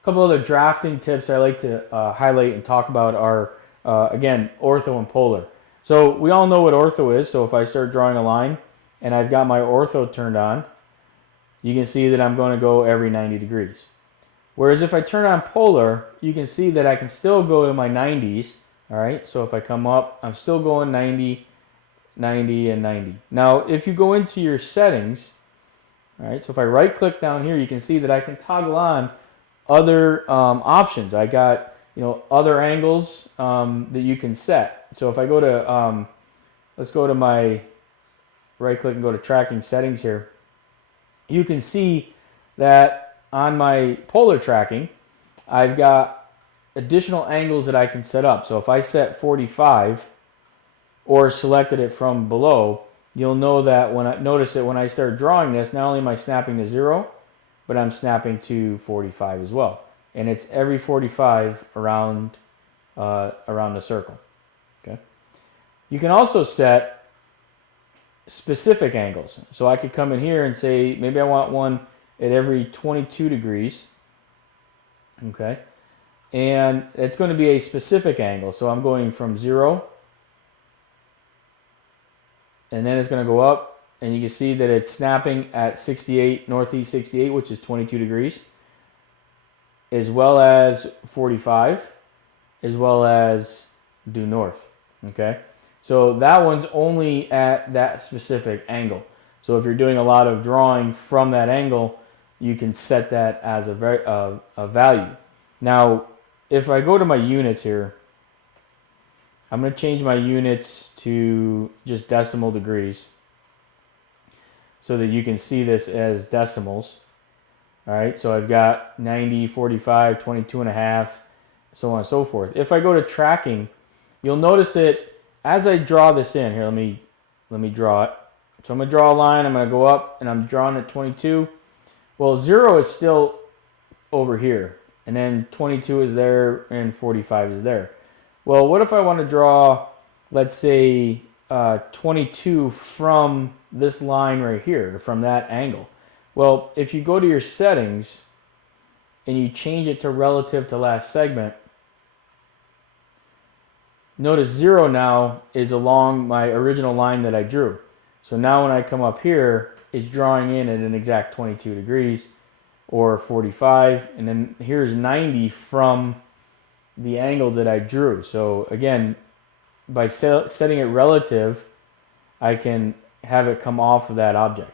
A couple other drafting tips I like to highlight and talk about are, again, ortho and polar. So we all know what ortho is. So if I start drawing a line and I've got my ortho turned on, you can see that I'm going to go every 90 degrees. Whereas if I turn on polar, you can see that I can still go to my 90s. All right, so if I come up, I'm still going 90, 90, and 90. Now, if you go into your settings, all right, so if I right click down here, you can see that I can toggle on other options. I got, other angles that you can set. So if I go to, let's go to my right click and go to tracking settings here. You can see that on my polar tracking, I've got additional angles that I can set up. So if I set 45 or selected it from below, you'll know that notice that when I start drawing this, not only am I snapping to 0, but I'm snapping to 45 as well. And it's every 45 around the circle. Okay. You can also set specific angles. So I could come in here and say, maybe I want one at every 22 degrees. Okay. And it's going to be a specific angle. So I'm going from 0, and then it's going to go up, and you can see that it's snapping at 68, northeast 68, which is 22 degrees, as well as 45, as well as due north. Okay. So that one's only at that specific angle. So if you're doing a lot of drawing from that angle, you can set that as a value. Now, if I go to my units here, I'm going to change my units to just decimal degrees so that you can see this as decimals. All right, so I've got 90, 45, 22 and a half, so on and so forth. If I go to tracking, you'll notice that as I draw this in, here, let me draw it. So I'm going to draw a line, I'm going to go up, and I'm drawing at 22. Well, 0 is still over here, and then 22 is there, and 45 is there. Well, what if I want to draw, let's say, 22 from this line right here, from that angle? Well, if you go to your settings and you change it to relative to last segment, notice 0 now is along my original line that I drew. So now when I come up here, it's drawing in at an exact 22 degrees or 45, and then here's 90 from the angle that I drew. So again, by setting it relative, I can have it come off of that object.